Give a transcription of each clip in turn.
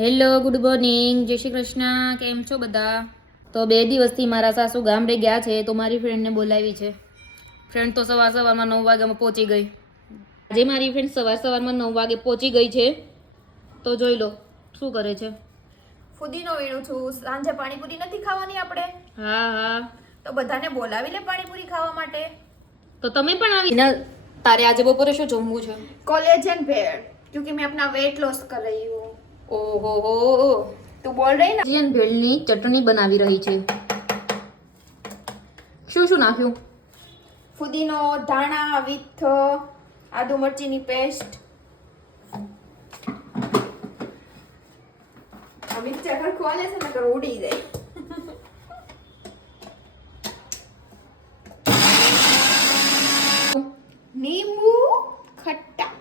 Hello, good morning, જય શ્રી કૃષ્ણ. કેમ છો બધા? તો 2 દિવસથી મારા સાસુ ગામડે ગયા છે, તો મારી ફ્રેન્ડને બોલાવી છે. ફ્રેન્ડ તો સવારમાં 9 વાગ્યામાં પહોંચી ગઈ. આજે મારી ફ્રેન્ડ સવારમાં 9 વાગે પહોંચી ગઈ છે. તો જોઈ લો શું કરે છે. ફુદીનો વીણું છું. સાંજે પાણીપુરી નથી ખાવાની આપણે? હા. તો બધાને બોલાવી લે પાણીપુરી ખાવા માટે. તો તમે પણ આવી. તારે આજે બપોરે શું જમવું છે? कोलेजन भेड़, क्योंकि मैं अपना वेट लॉस कर रही हूँ. ઓહો, तू बोल रही ना? કોલેજન ભેળની ચટણી બનાવી રહી છે. શું નાખ્યું? ફુદીનો, ધાણા વિથ આદુ મરચીની પેસ્ટ. અમિત ચકર ખોલે છે નકર ઉડી જાય. નીંબુ ખટ્ટા.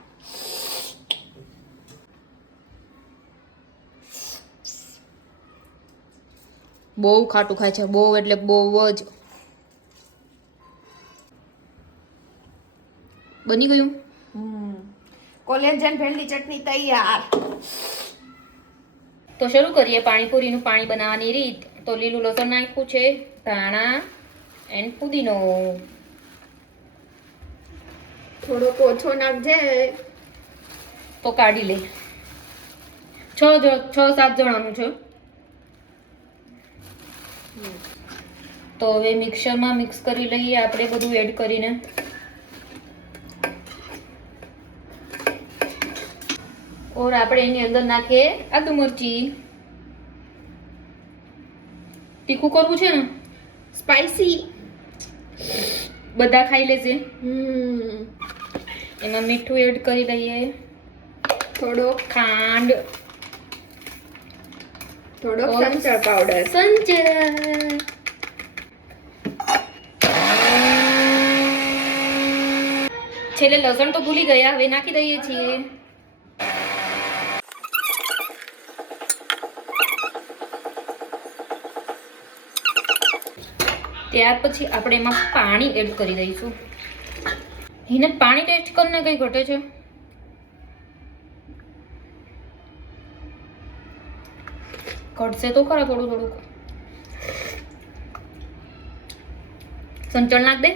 બહુ ખાટું ખાય છે, બહુ એટલે બહુ જ. બની ગયું. કોલેજન ભેળની ચટણી તૈયાર. તો શરૂ કરીએ પાણીપુરીનું પાણી બનાવવાની રીત. તો લીલું લસણ નાખ્યું છે, ધાણા એન્ડ પુદીનો. થોડોક ઓછો નાખજે. તો કાઢી લે. 6-7 જણાનું છે. તો હવે મિક્સરમાં મિક્સ કરી લઈએ આપણે બધું એડ કરીને. ઓર આપણે એની અંદર નાખીએ આદુ મરચી. તીખું કરવું છે ને? સ્પાઈસી. બધા ખાઈ લેશે. એમાં મીઠું એડ કરી લઈએ, થોડો ખાંડ, થોડો સંચળ પાવડર. સંચર. છેલ્લે લસણ તો ભૂલી ગયા, હવે નાખી દઈએ છીએ. ત્યાર પછી આપણે એમાં પાણી એડ કરી દઈશું. એને પાણી ટેસ્ટ કરીને કઈ ઘટે છે? ઘટશે તો ખરા થોડુંક. સંચળ નાખ દે,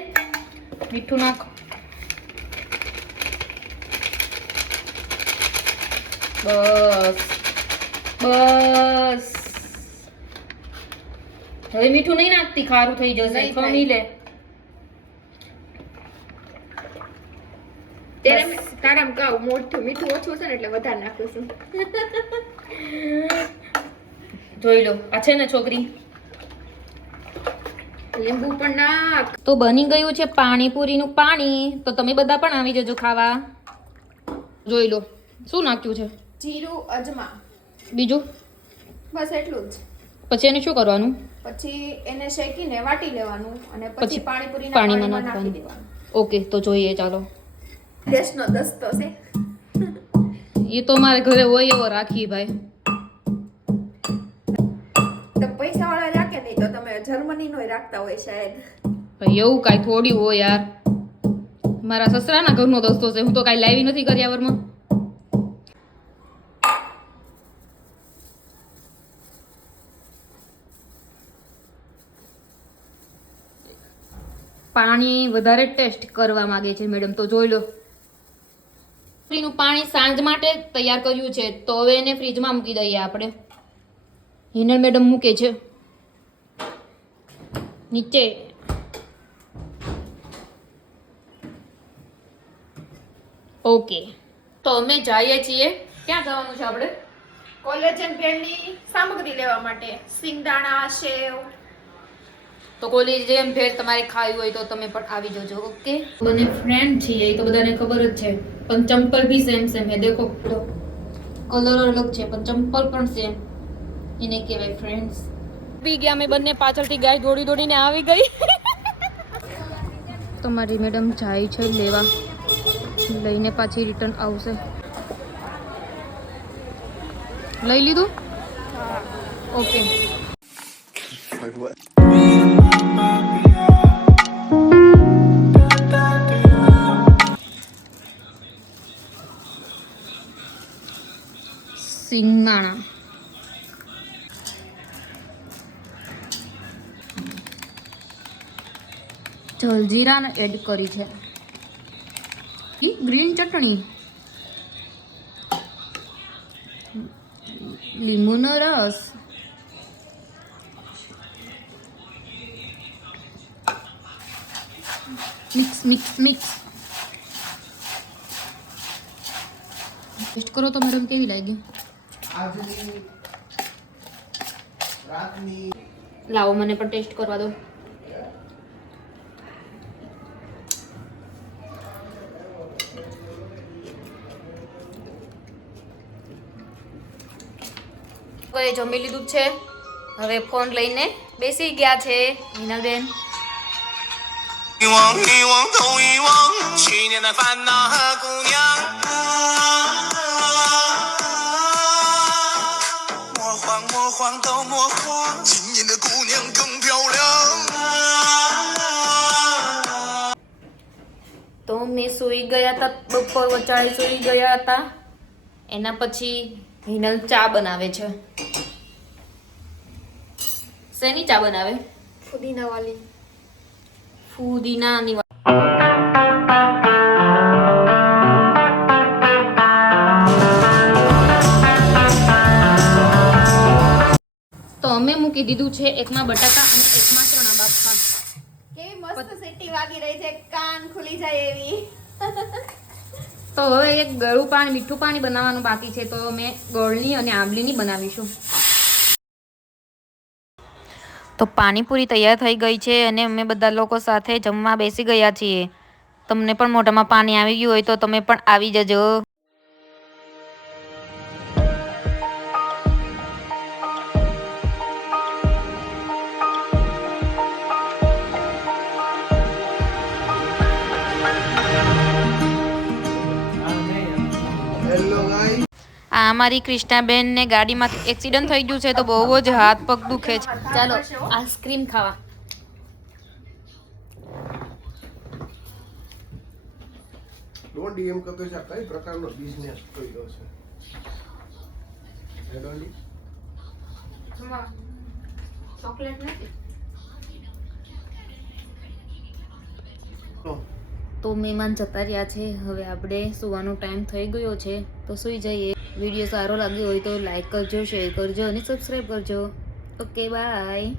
મીઠું નાખ. બસ. હવે મીઠું નહીં નાખતી, ખારું થઈ જશે. ખમી લે. તારામ કહું મોટું મીઠું ઓછું છે ને એટલે વધારે નાખું છું. જોઈ લો, આ છે ને છોકરી. લીંબુ પણ નાખ. તો બની ગયું છે પાણીપુરીનું પાણી. તો તમે બધા પણ આવી જજો ખાવા. જોઈ લો શું નાખ્યું છે. જીરું, અજમા, બીજું બસ એટલું જ. પછી એને શું કરવાનું? પછી એને શેકીને વાટી લેવાનું અને પછી પછી પાણીપુરીના પાણીમાં પાણીમાં નાખી નાખવાનું. દેવાનું. ઓકે, તો જોઈએ ચાલો. દેશનો દસ્તો છે. એ તો મારે ઘરે હોય એવો રાખી ભાઈ. તો પૈસા વાળા રાખે નહીં તો તમે જર્મની નો રાખતા હોય શાયદ. ભાઈ એવું કાંઈ થોડી હોય યાર. મારા સસરાના ઘરનો દસ્તો છે, હું તો કાંઈ લાવી નથી કર્યાવરમાં. પાણી વધારે ટેસ્ટ કરવા માંગે છે મેડમ, તો જોઈ લો. પાણી સાંજ માટે તૈયાર કર્યું છે, તો હવે એને ફ્રીજમાં મૂકી દઈએ આપણે. હિનલ મેડમ મૂકે છે નીચે. ઓકે, તો અમે જઈએ છીએ. ક્યાં જવાનું છે આપણે? કોલેજન ભેળની સામગ્રી લેવા માટે. સિંગદાણા, સેવ. તો કોલેજન ભેળ તમારે ખાવી હોય તો તમે પણ આવી જજો. ઓકે, બંને ફ્રેન્ડ છીએ એ તો બધાને ખબર જ છે, પણ ચંપલ ભી સેમ હે. દેખો કલર અલગ છે પણ ચંપલ પણ સેમ. એને કહેવાય ફ્રેન્ડ્સ. બી ગયા અમે બંને. પાછળથી ગાય દોડીને આવી ગઈ. તો મારી મેડમ જાય છે લેવા, લઈને પાછી રિટર્ન આવશે. લઈ લીધું? ઓકે. સિંગાણા જલજીરા એડ કરી છે, ગ્રીન ચટણી, લીંબુનો રસ, મિક્સ મિક્સ મિક્સ. ટેસ્ટ કરો તો મેડમ કેવી લાગી? લાવો મને પણ ટેસ્ટ કરવા દો. જમી લીધું છે, હવે ફોન લઈને બેસી ગયા છે હિનાલબેન. 遗忘，遗忘都遗忘，去年的烦恼和姑娘。魔幻魔幻都魔幻，今年的姑娘更漂亮。 તો મેં સૂઈ ગયા હતા, બપોર વચાળે સૂઈ ગયા હતા. એના પછી હિનલ ચા બનાવે છે. શેની ચા બનાવે? પુદીના વાલી. ફુદીનાની. તો અમે મૂકી દીધું છે એકમાં બટાકા અને એકમાં ચણા બાફવા. કેવી મસ્ત સીટી વાગી રહી છે, કાન ખુલી જાય એવી. તો હવે એક ગળું પાણી, મીઠું પાણી બનાવવાનું બાકી છે, તો અમે ગોળની અને આંબલીની બનાવીશું. તો પાણીપુરી તૈયાર થઈ ગઈ છે અને અમે બધા લોકો સાથે જમવા બેસી ગયા છીએ. તમને પણ મોઢામાં પાણી આવી ગયું હોય તો તમે પણ આવી જજો. આ અમારી કૃષ્ણાબેન ને ગાડીમાં એક્સિડન્ટ થઈ ગયું છે, તો બહુ જ હાથ પગ દુખે છે. ચાલો આઈસ્ક્રીમ ખાવા. ડોંડી એમ કહેતો છે કઈ પ્રકારનો બિઝનેસ કર્યો છે? હે ડોંડી? ચોકલેટ નથી. તો મહેમાન જતા રહ્યા છે, હવે આપણે સુવાનો ટાઈમ થઈ ગયો છે, તો સુઈ જઈએ. વિડીયો સારો લાગ્યો હોય તો લાઈક કરજો, શેર કરજો અને સબસ્ક્રાઈબ કરજો. Okay bye.